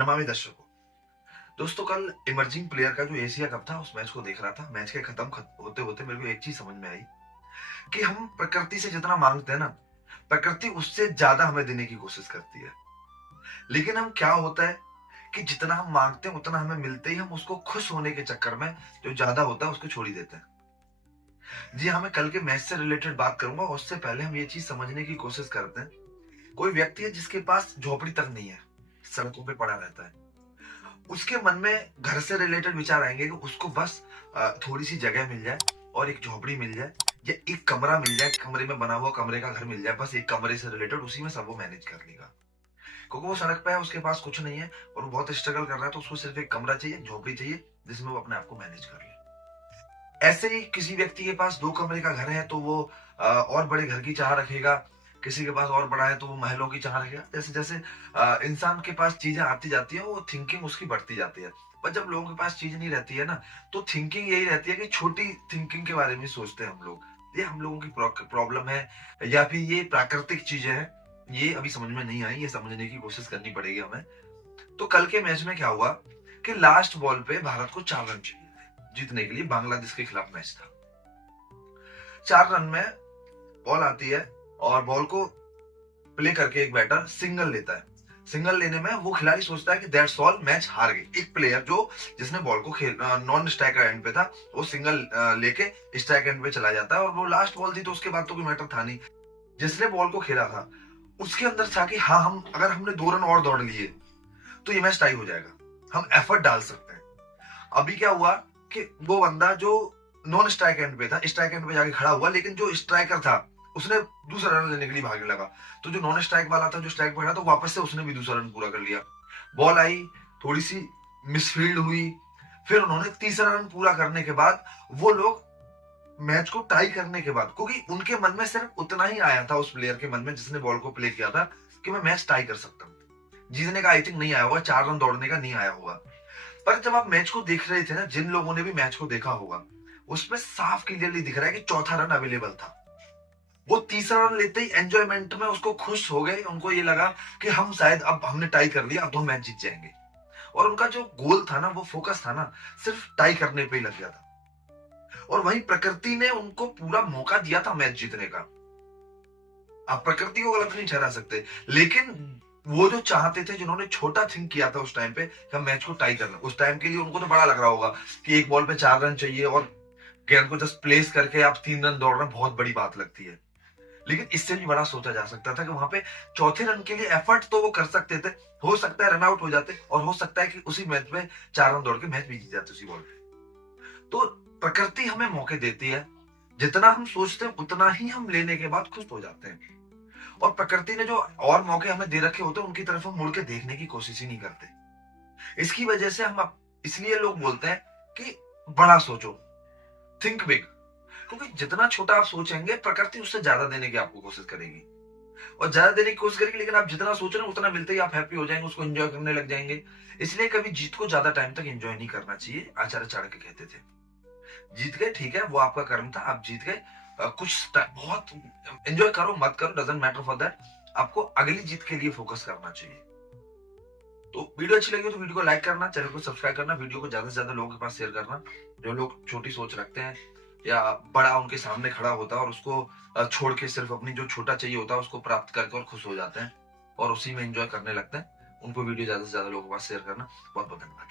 नमामि दर्शकों। दोस्तों, कल इमर्जिंग प्लेयर का जो एशिया कप था उस मैच को देख रहा था। मैच के होते होते मेरे को एक चीज समझ में आई कि हम प्रकृति से जितना मांगते हैं ना, प्रकृति उससे ज्यादा हमें देने की कोशिश करती है। लेकिन हम क्या होता है कि जितना हम मांगते हैं उतना हमें मिलते ही हम उसको खुश होने के चक्कर में जो ज्यादा होता है उसको छोड़ ही देते हैं। जी हाँ, मैं कल के मैच से रिलेटेड बात करूंगा। उससे पहले हम ये चीज समझने की कोशिश करते हैं। कोई व्यक्ति है जिसके पास झोपड़ी तक नहीं है, सड़कों पे पड़ा रहता है। उसके मन में घर से रिलेटेड विचार आएंगे कि उसको बस थोड़ी सी जगह मिल जाए और एक झोपड़ी मिल जाए या एक कमरा मिल जाए, कमरे में बना हुआ कमरे का घर मिल जाए, बस एक कमरे से रिलेटेड उसी में सब वो मैनेज कर लेगा। क्योंकि वो सड़क पे है, उसके पास कुछ नहीं है और वो बहुत स्ट्रगल कर रहा है, तो उसको सिर्फ एक कमरा चाहिए, झोपड़ी चाहिए, जिसमें वो अपने आप को मैनेज कर ले। ऐसे ही किसी व्यक्ति के पास 2 कमरे का घर है तो वो और बड़े घर की चाह रखेगा। किसी के पास और बड़ा है तो वो महलों की चाह रखेगा। जैसे-जैसे इंसान के पास चीज़ें आती जाती हैं, वो थिंकिंग उसकी बढ़ती जाती है। पर जब लोगों के पास चीज़ नहीं रहती है ना, तो थिंकिंग यही रहती है कि छोटी थिंकिंग के बारे में सोचते हैं हम लोग। ये हम लोगों की प्रॉब्लम है या फिर ये प्राकृतिक चीज़ें हैं, ये अभी समझ में नहीं आई, ये समझने की कोशिश करनी पड़ेगी हमें। तो कल के मैच में क्या हुआ कि लास्ट बॉल पे भारत को 4 रन चाहिए थे जीतने के लिए। बांग्लादेश के खिलाफ मैच था। 4 रन में बॉल आती है और बॉल को प्ले करके एक बैटर सिंगल लेता है। सिंगल लेने में वो खिलाड़ी सोचता है कि दैट्स ऑल, मैच हार गई। एक प्लेयर जो जिसने बॉल को खेल नॉन स्ट्राइकर एंड पे था, वो सिंगल लेके स्ट्राइक एंड पे चला जाता है और वो लास्ट बॉल थी तो उसके बाद तो कोई मैटर था नहीं। जिसने बॉल को खेला था उसके अंदर था कि हाँ, हम अगर हमने 2 रन और दौड़ लिए तो ये मैच टाई हो जाएगा, हम एफर्ट डाल सकते हैं। अभी क्या हुआ कि वो बंदा जो नॉन स्ट्राइक एंड पे था, स्ट्राइक एंड पे जाके खड़ा हुआ, लेकिन जो स्ट्राइकर था उसने दूसरा रन लेने के लिए भागने लगा। तो जो नॉन स्ट्राइक वाला था, जो स्ट्राइक पे खड़ा, तो वापस से उसने भी दूसरा रन पूरा कर लिया। बॉल आई, थोड़ी सी मिसफील्ड हुई, फिर उन्होंने तीसरा रन पूरा करने के बाद वो लोग मैच को टाई करने के बाद, क्योंकि उनके मन में सिर्फ उतना ही आया था, उस प्लेयर के मन में जिसने बॉल को प्ले किया था, कि मैं मैच टाई कर सकता हूँ। जीतने का आई थिंक नहीं आया होगा, 4 रन दौड़ने का नहीं आया होगा। पर जब आप मैच को देख रहे थे ना, जिन लोगों ने भी मैच को देखा होगा, उसमें साफ क्लियरली दिख रहा है कि चौथा रन अवेलेबल था। वो तीसरा रन लेते ही एंजॉयमेंट में उसको खुश हो गए। उनको ये लगा कि हम शायद अब हमने टाई कर लिया, अब तो हम मैच जीत जाएंगे। और उनका जो गोल था ना, वो फोकस था ना, सिर्फ टाई करने पे ही लग गया था। और वहीं प्रकृति ने उनको पूरा मौका दिया था मैच जीतने का। आप प्रकृति को गलत नहीं ठहरा सकते, लेकिन वो जो चाहते थे, जिन्होंने छोटा थिंक किया था उस टाइम पे कि हम मैच को टाई करना, उस टाइम के लिए उनको तो बड़ा लग रहा होगा कि एक बॉल पे 4 रन चाहिए और गेंद को जस्ट प्लेस करके आप 3 रन दौड़ना बहुत बड़ी बात लगती है। लेकिन इससे भी बड़ा सोचा जा सकता था कि वहां पे चौथे रन के लिए एफर्ट तो वो कर सकते थे। हो सकता है रन आउट हो जाते और हो सकता है कि उसी मैच में 4 रन दौड़ के मैच भी जीत जाते उसी बॉल पे। तो प्रकृति हमें मौके देती है, जितना हम सोचते हैं उतना ही हम लेने के बाद खुश हो जाते हैं। और प्रकृति ने जो और मौके हमें दे रखे होते हैं, उनकी तरफ हम मुड़ के देखने की कोशिश ही नहीं करते। इसकी वजह से इसलिए लोग बोलते हैं कि बड़ा सोचो, थिंक बिग। क्योंकि जितना छोटा आप सोचेंगे, प्रकृति उससे ज्यादा देने की आपको कोशिश करेगी और ज्यादा देने की कोशिश करेगी। लेकिन आप जितना सोच रहे हैं उतना मिलते ही आप हैप्पी हो जाएंगे, उसको एंजॉय करने लग जाएंगे। इसलिए कभी जीत को ज्यादा टाइम तक एंजॉय नहीं करना चाहिए। आचार्य चाणक्य कहते थे, जीत गए ठीक है, वो आपका कर्म था, आप जीत गए। बहुत एंजॉय करो मत करो, डजंट मैटर फॉर दैट। आपको अगली जीत के लिए फोकस करना चाहिए। तो वीडियो अच्छी लगी तो वीडियो को लाइक करना, चैनल को सब्सक्राइब करना, वीडियो को ज्यादा से ज्यादा लोगों के पास शेयर करना। जो लोग छोटी सोच रखते हैं या बड़ा उनके सामने खड़ा होता है और उसको छोड़ के सिर्फ अपनी जो छोटा चाहिए होता है उसको प्राप्त करके और खुश हो जाते हैं और उसी में एंजॉय करने लगते हैं, उनको वीडियो ज्यादा से ज्यादा लोगों के पास शेयर करना। बहुत बहुत धन्यवाद।